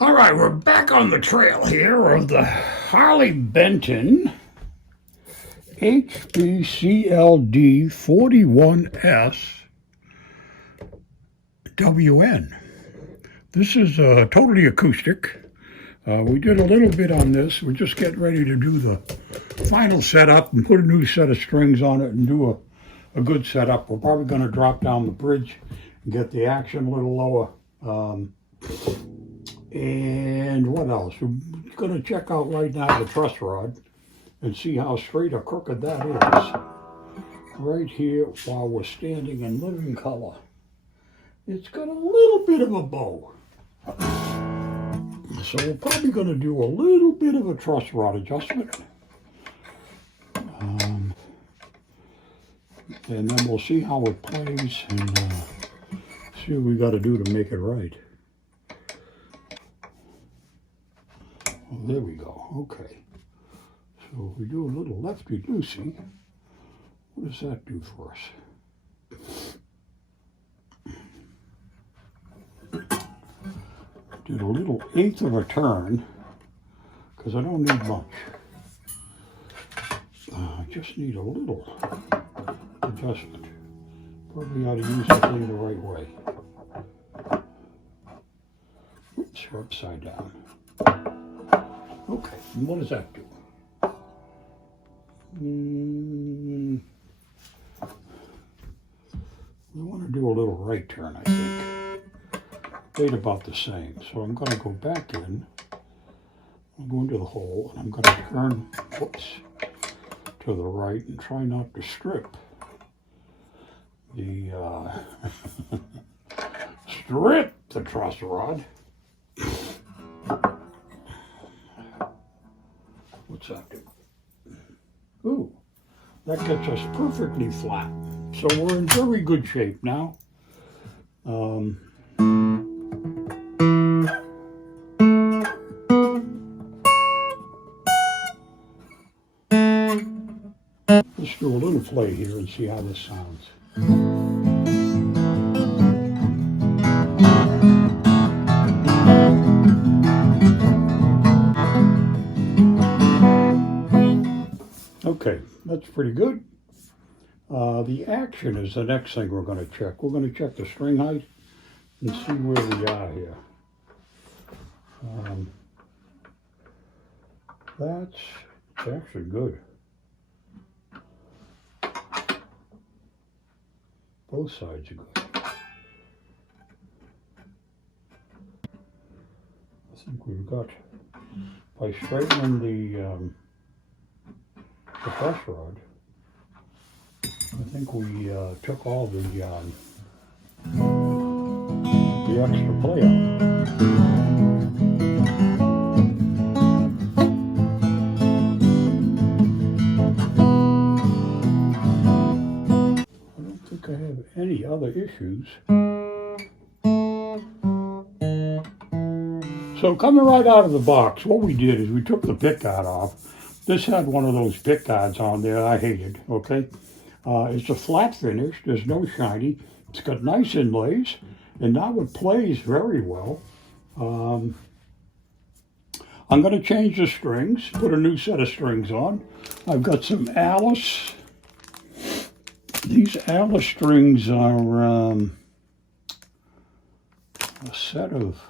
All right, we're back on the trail here of the Harley Benton CLD-41S WN. This is totally acoustic. We did a little bit on this. We're just getting ready to do the final setup and put a new set of strings on it and do a good setup. We're probably going to drop down the bridge and get the action a little lower. And what else? We're going to check out right now the truss rod and see how straight or crooked that is. Right here while we're standing in living color. It's got a little bit of a bow. So we're probably going to do a little bit of a truss rod adjustment. And then we'll see how it plays and see what we got to do to make it right. Oh, there we go. Okay. So if we do a little lefty-loosey, what does that do for us? Did a little 1/8 of a turn, because I don't need much. I just need a little adjustment. Probably ought to use the thing the right way. Oops, we're upside down. Okay, and what does that do? We want to do a little right turn, I think. Stayed about the same. So I'm going to go back in. I'm going to the hole, and I'm going to turn, to the right and try not to strip the the truss rod. What's that do? Ooh, that gets us perfectly flat. So we're in very good shape now. Let's do a little play here and see how this sounds. Okay, that's pretty good. The action is the next thing we're going to check. We're going to check the string height and see where we are here. That's actually good. Both sides are good. I think we've got, by straightening the truss rod, I think we took all the extra play out. I have any other issues. So coming right out of the box, what we did is we took the pick guard off. This had one of those pick guards on there I hated, okay? It's a flat finish, there's no shiny. It's got nice inlays, and now it plays very well. I'm going to change the strings, put a new set of strings on. I've got some Alice. These Alice strings are a set of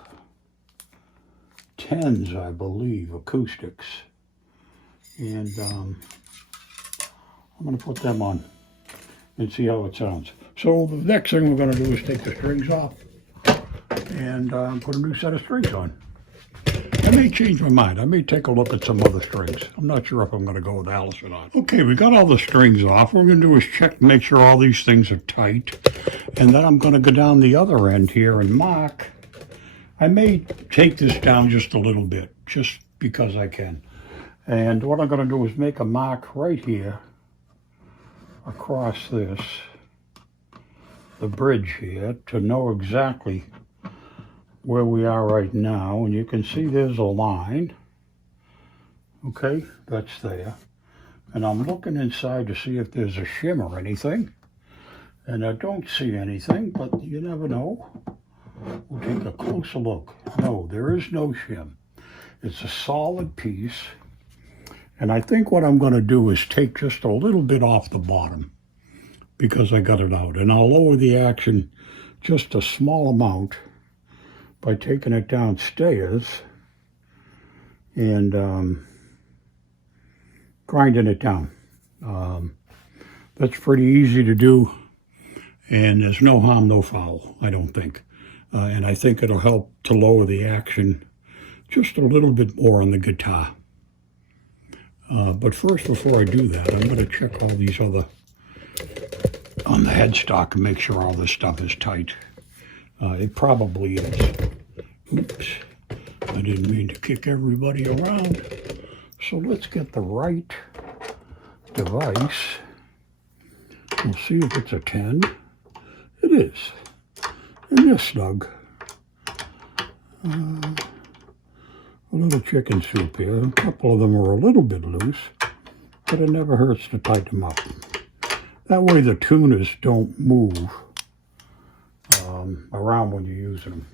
10s, I believe, acoustics. And I'm going to put them on and see how it sounds. So the next thing we're going to do is take the strings off and put a new set of strings on. I may change my mind. I may take a look at some other strings. I'm not sure if I'm going to go with Alice or not. Okay, we got all the strings off. What we're going to do is check, make sure all these things are tight. And then I'm going to go down the other end here and mark. I may take this down just a little bit, just because I can. And what I'm going to do is make a mark right here across this, the bridge here, to know exactly where we are right now. And you can see there's a line. Okay, that's there. And I'm looking inside to see if there's a shim or anything. And I don't see anything, but you never know. we'll take a closer look. No, there is no shim. It's a solid piece. And I think what I'm going to do is take just a little bit off the bottom because I got it out. And I'll lower the action just a small amount by taking it downstairs and grinding it down. That's pretty easy to do, and there's no harm, no foul, I don't think. And I think it'll help to lower the action just a little bit more on the guitar. But first, before I do that, I'm going to check all these other on the headstock and make sure all this stuff is tight. It probably is. Oops, I didn't mean to kick everybody around. So let's get the right device. We'll see if it's a 10. It is. And they're snug. A little chicken soup here. A couple of them are a little bit loose, but it never hurts to tighten them up. That way the tuners don't move around when you're using them.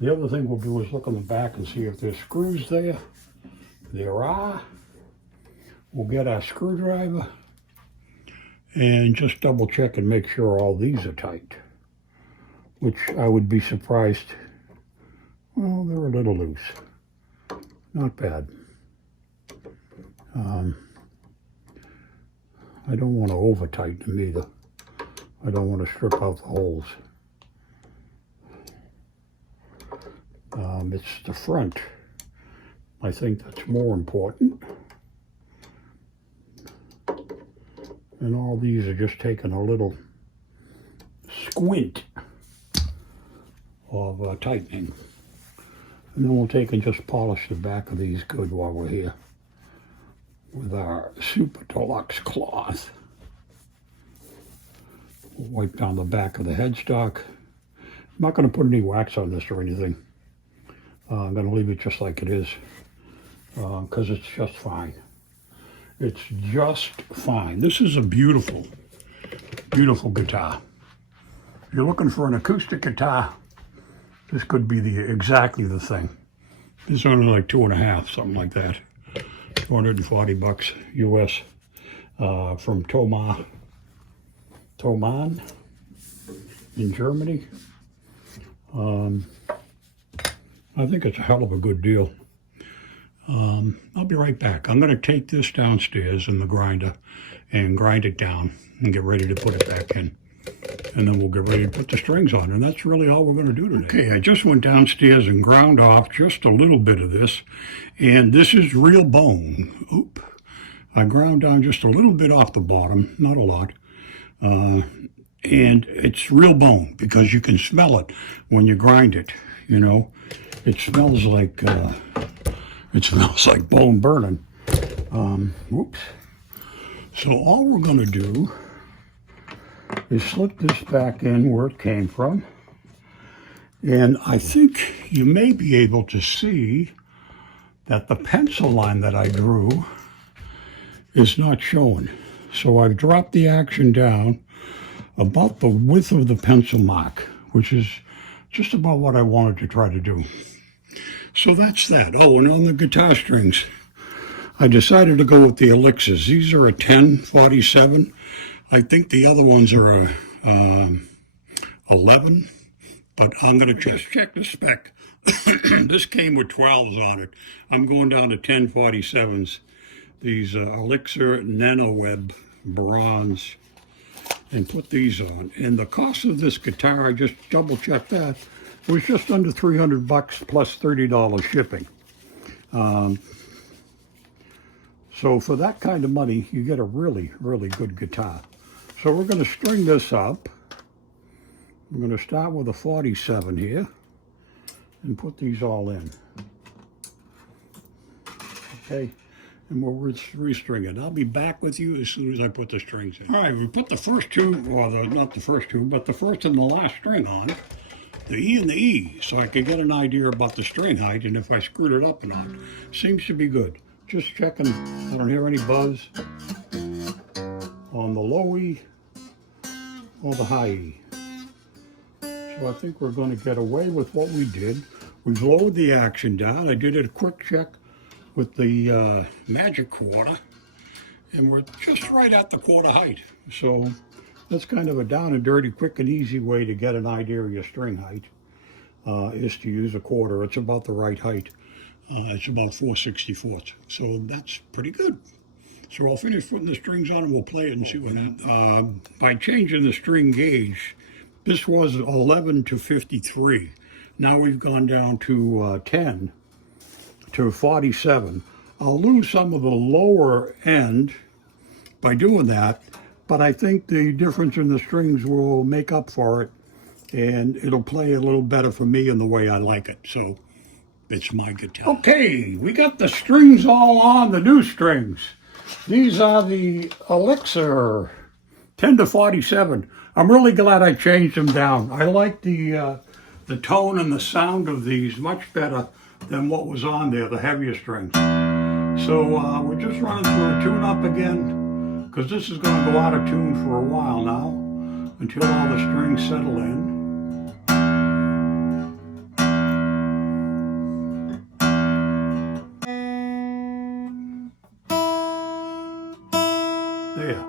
The other thing we'll do is look on the back and see if there's screws there. There are. We'll get our screwdriver and just double check and make sure all these are tight, which I would be surprised. Well, they're a little loose. Not bad. I don't want to over tighten them either. I don't want to strip out the holes. It's the front, I think, that's more important. And all these are just taking a little squint of tightening. And then we'll take and just polish the back of these good while we're here with our Super Deluxe cloth. We'll wipe down the back of the headstock. I'm not going to put any wax on this or anything. I'm going to leave it just like it is because it's just fine. It's just fine. This is a beautiful, beautiful guitar. If you're looking for an acoustic guitar, this could be exactly the thing. It's only like 2.5, something like that. 240 bucks US from Thomann in Germany. I think it's a hell of a good deal. I'll be right back. I'm going to take this downstairs in the grinder and grind it down and get ready to put it back in. And then we'll get ready to put the strings on. And that's really all we're going to do today. Okay, I just went downstairs and ground off just a little bit of this. And this is real bone. Oop. I ground down just a little bit off the bottom, not a lot. And it's real bone because you can smell it when you grind it, you know. It smells like bone burning. Whoops. So all we're going to do is slip this back in where it came from. And I think you may be able to see that the pencil line that I drew is not showing. So I've dropped the action down about the width of the pencil mark, which is just about what I wanted to try to do. So that's that. Oh, and on the guitar strings, I decided to go with the Elixirs. These are a 1047. I think the other ones are a 11, but I'm going to just check the spec. This came with 12s on it. I'm going down to 1047s. These Elixir NanoWeb bronze, and put these on. And the cost of this guitar, I just double checked that, was just under 300 bucks plus $30 shipping. So for that kind of money, you get a really, really good guitar. So we're going to string this up. I'm going to start with a 47 here and put these all in. Okay, and we'll restring it. I'll be back with you as soon as I put the strings in. All right, we put the first two, or not the first two, but the first and the last string on, the E and the E, so I can get an idea about the string height and if I screwed it up or not. Seems to be good. Just checking, I don't hear any buzz on the low E or the high E. So I think we're going to get away with what we did. We've lowered the action down. I did a quick check with the magic quarter, and we're just right at the quarter height. So that's kind of a down and dirty, quick and easy way to get an idea of your string height, is to use a quarter. It's about the right height. It's about 4/64. So that's pretty good. So I'll finish putting the strings on and we'll play it and see what happens. By changing the string gauge, this was 11 to 53. Now we've gone down to 10 to 47. I'll lose some of the lower end by doing that, but I think the difference in the strings will make up for it, and it'll play a little better for me in the way I like it. So it's my guitar. Okay, we got the strings all on, the new strings. These are the Elixir 10 to 47. I'm really glad I changed them down. I like the tone and the sound of these much better than what was on there, the heavier strings. So we're just running through a tune-up again, because this is going to go out of tune for a while now, until all the strings settle in. There.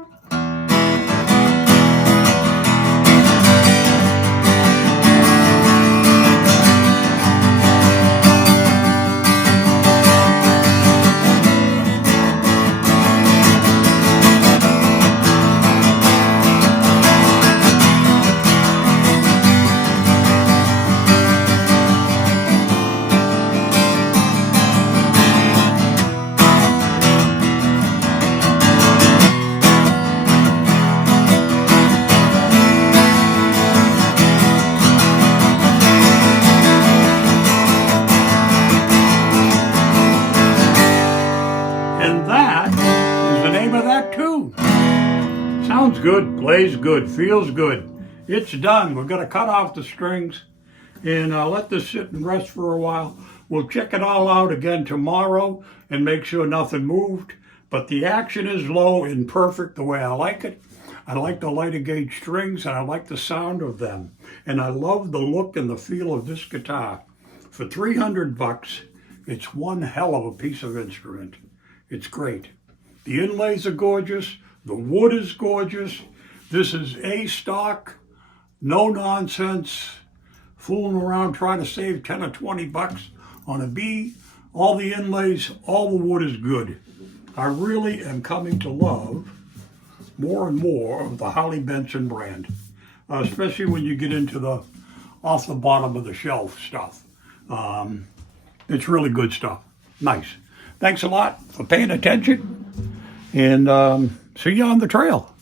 And that is the name of that tune. Sounds good, plays good, feels good. It's done. We're going to cut off the strings and let this sit and rest for a while. We'll check it all out again tomorrow and make sure nothing moved. But the action is low and perfect the way I like it. I like the lighter gauge strings and I like the sound of them. And I love the look and the feel of this guitar. For 300 bucks, it's one hell of a piece of instrument. It's great. The inlays are gorgeous. The wood is gorgeous. This is A stock, no nonsense, fooling around trying to save 10 or 20 bucks on a B. All the inlays, all the wood is good. I really am coming to love more and more of the Harley Benson brand, especially when you get into the off the bottom of the shelf stuff. It's really good stuff. Nice. Thanks a lot for paying attention, and see you on the trail.